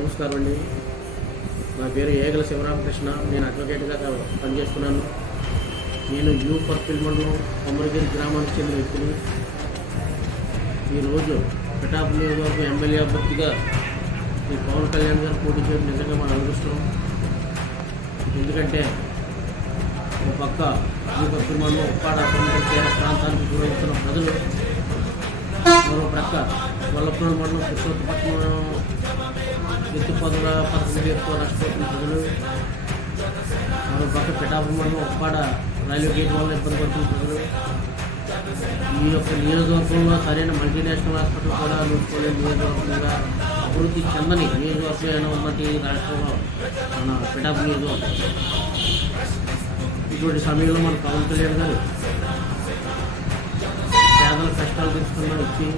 నమస్కారం అండి. నా పేరు ఏగల శివరామకృష్ణ. నేను అడ్వకేట్గా పనిచేస్తున్నాను. నేను యూ పర్పిల్ మండలం కొమరగిరి గ్రామానికి చెందిన వ్యక్తిని. ఈరోజు పిఠాపురం నియోజకవర్గం ఎమ్మెల్యే అభ్యర్థిగా ఈ పవన్ కళ్యాణ్ గారు పోటీ చేయడం నిజంగా మనం అనుభవిస్తున్నాం. ఎందుకంటే ఒక పక్క యూ పర్పిల్ మండలం ఉప్పాడ సముద్ర తీర ప్రాంతానికి గురవుతున్న ప్రజలు, మరో ప్రక్క వల్లపురం మండలం పురుషోత్తపట్నం ఎత్తుపదుల పథకం ఎక్కువ నష్టపోతున్న ప్రజలు, మరో పక్క పిఠాపురం మండలం ఉప్పాడ రైల్వే గేట్ వల్ల ఇబ్బంది పడుతున్న ప్రజలు, ఈ యొక్క నియోజకవర్గంలో సరైన మల్టీనేషనల్ హాస్పిటల్ కూడా నూరుకోలేని నియోజకవర్గంగా అభివృద్ధి చెందని నియోజకవర్గమైన ఉన్నటి రాష్ట్రంలో మన పిఠాపురం నియోజకవర్గం. ఇటువంటి సమయంలో మన పవన్ కళ్యాణ్ గారు పేదల కష్టాలు తెలుసుకున్న వ్యక్తి,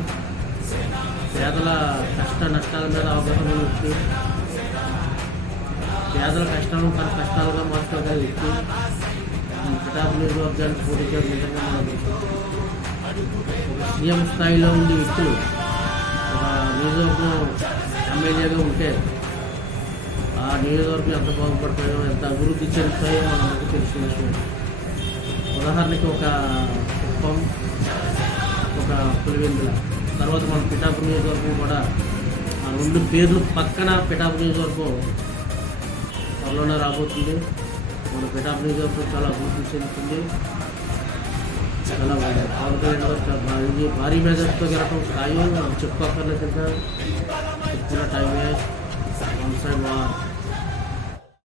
పేదల కష్ట నష్టాల మీద అవగాహన వ్యక్తి, పేదల కష్టాలను తన కష్టాలుగా మార్చుకోగల వ్యక్తి ఈ పిఠాపురం నియోజకవర్గానికి పోటీ చేయడం నిజంగా మనం సీఎం స్థాయిలో ఉండే వ్యక్తులు ఒక నియోజకవర్గం ఎమ్మెల్యేగా ఉంటే ఆ నియోజకవర్గం ఎంత బాగుపడతాయో, ఎంత అభివృద్ధి చెందుతాయో మనకు తెలిసిన విషయం. ఉదాహరణకి ఒక కుప్పం, ఒక పులివెందుల, తర్వాత మన పిఠాపురం నియోజకవర్గం కూడా ఆ రెండు పేర్లు పక్కన పిఠాపురం నియోజకవర్గం త్వరలోనే రాబోతుంది. మన పిఠాపురం నియోజకవర్గం చాలా అభివృద్ధి చెందుతుంది. చాలా పవన్ కళ్యాణ్ గారు భారీ మెజార్టీతో గెలవడం ఖాయం, చెప్పుకోకర్లేదు. ఇంకా చెప్పుకున్న time waste, one side war.